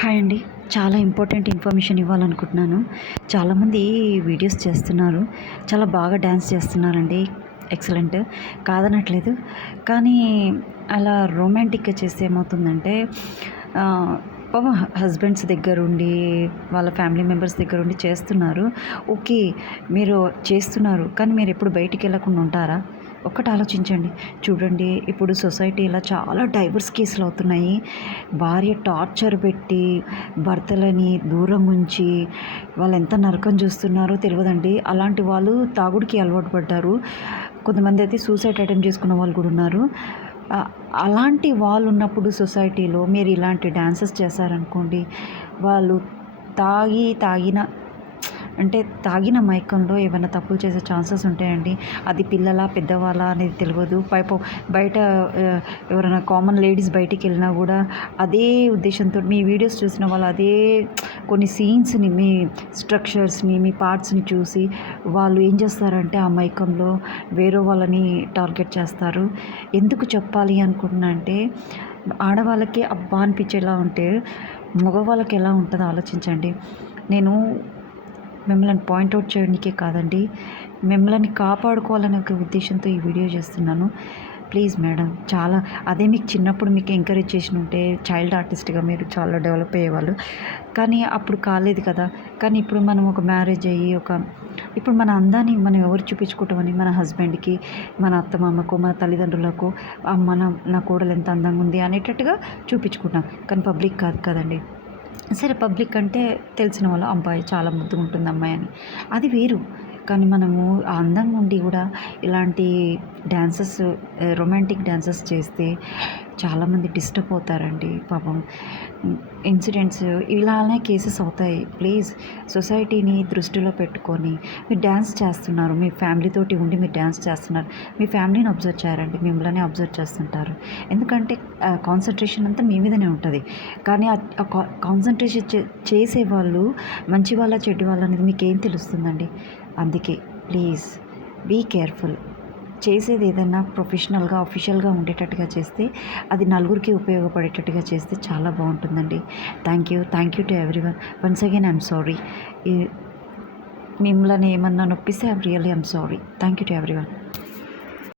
Hi అండి. చాలా important information ఇవ్వాలనుకుంటున్నాను. చాలామంది వీడియోస్ చేస్తున్నారు. చాలా బాగా డ్యాన్స్ చేస్తున్నారండి. ఎక్సలెంట్. కాదనట్లేదు. కానీ అలా రొమాంటిక్‌గా చేస్తే ఏమవుతుందంటే హస్బెండ్స్ దగ్గరుండి, వాళ్ళ ఫ్యామిలీ మెంబర్స్ దగ్గరుండి చేస్తున్నారు. ఓకే. మీరు చేస్తున్నారు. కానీ మీరెప్పుడు బయటికెళ్ళకుండా ఉంటారా? ఒక్కటి ఆలోచించండి. చూడండి, ఇప్పుడు సొసైటీలో చాలా డైవర్స్ కేసులు అవుతున్నాయి. భార్య టార్చర్ పెట్టి భర్తలని దూరం ఉంచి వాళ్ళెంత నరకం చూస్తున్నారో తెలియదండి. అలాంటి వాళ్ళు తాగుడికి అలవాటు పడ్డారు. కొంతమంది అయితే సూసైడ్ అటెంప్ట్ చేసుకున్న వాళ్ళు కూడా ఉన్నారు. అలాంటి వాళ్ళు ఉన్నప్పుడు సొసైటీలో మీరు ఇలాంటి డాన్సెస్ చేశారనుకోండి, వాళ్ళు తాగిన మైకంలో ఏమైనా తప్పులు చేసే ఛాన్సెస్ ఉంటాయండి. అది పిల్లలా పెద్దవాళ్ళా అనేది తెలియదు. బయట ఎవరైనా కామన్ లేడీస్ బయటికెళ్ళినా కూడా అదే ఉద్దేశంతో మీ వీడియోస్ చూసిన వాళ్ళు అదే కొన్ని సీన్స్ని, మీ స్ట్రక్చర్స్ని, మీ పార్ట్స్ని చూసి వాళ్ళు ఏం చేస్తారంటే ఆ మైకంలో వేరే వాళ్ళని టార్గెట్ చేస్తారు. ఎందుకు చెప్పాలి అనుకుంటున్నా అంటే, ఆడవాళ్ళకి అబ్బా అనిపించేలా ఉంటే మగవాళ్ళకి ఎలా ఉంటుందో ఆలోచించండి. నేను మిమ్మల్ని పాయింట్అవుట్ చేయడానికే కాదండి, మిమ్మల్ని కాపాడుకోవాలనే ఒక ఉద్దేశంతో ఈ వీడియో చేస్తున్నాను. ప్లీజ్ మేడం, చాలా అదే మీకు చిన్నప్పుడు మీకు ఎంకరేజ్ చేసి ఉంటే చైల్డ్ ఆర్టిస్ట్గా మీరు చాలా డెవలప్ అయ్యేవాళ్ళు. కానీ అప్పుడు కాలేదు కదా. కానీ ఇప్పుడు మనం ఒక మ్యారేజ్ అయ్యి ఇప్పుడు మన అందాన్ని మనం ఎవరు చూపించుకుంటామని, మన హస్బెండ్కి, మన అత్తమామకు, మన తల్లిదండ్రులకు నా కోడలు ఎంత అందంగా ఉంది అనేటట్టుగా చూపించుకుంటాం. కానీ పబ్లిక్ కాదు కదండి. సరే, పబ్లిక్ అంటే తెలిసిన వాళ్ళు, అబ్బాయి చాలా ముద్దుగా ఉంటుంది అమ్మాయి అని, అది వేరు. కానీ మనము ఆ అందంగా ఉండి కూడా ఇలాంటి డ్యాన్సెస్, రొమాంటిక్ డ్యాన్సెస్ చేస్తే చాలామంది డిస్టర్బ్ అవుతారండి పాపం. ఇన్సిడెంట్స్ ఇలానే కేసెస్ అవుతాయి. ప్లీజ్ సొసైటీని దృష్టిలో పెట్టుకొని మీరు డ్యాన్స్ చేస్తున్నారు, మీ ఫ్యామిలీతోటి ఉండి మీరు డ్యాన్స్ చేస్తున్నారు. మీ ఫ్యామిలీని అబ్జర్వ్ చేయారండి, మిమ్మల్ని అబ్జర్వ్ చేస్తుంటారు. ఎందుకంటే కాన్సన్ట్రేషన్ అంతా మీ మీదనే ఉంటుంది. కానీ కాన్సన్ట్రేషన్ చేసేవాళ్ళు మంచి వాళ్ళ చెడ్డ వాళ్ళ అనేది మీకేం తెలుస్తుందండి. అందుకే ప్లీజ్ బీ కేర్ఫుల్. చేసేది ఏదైనా ప్రొఫెషనల్గా, అఫీషియల్గా ఉండేటట్టుగా చేస్తే, అది నలుగురికి ఉపయోగపడేటట్టుగా చేస్తే చాలా బాగుంటుందండి. Thank you to everyone. Once again I'm sorry. మిమ్మల్ని ఏమన్నా నొప్పిస్తే I'm sorry. Thank you to everyone.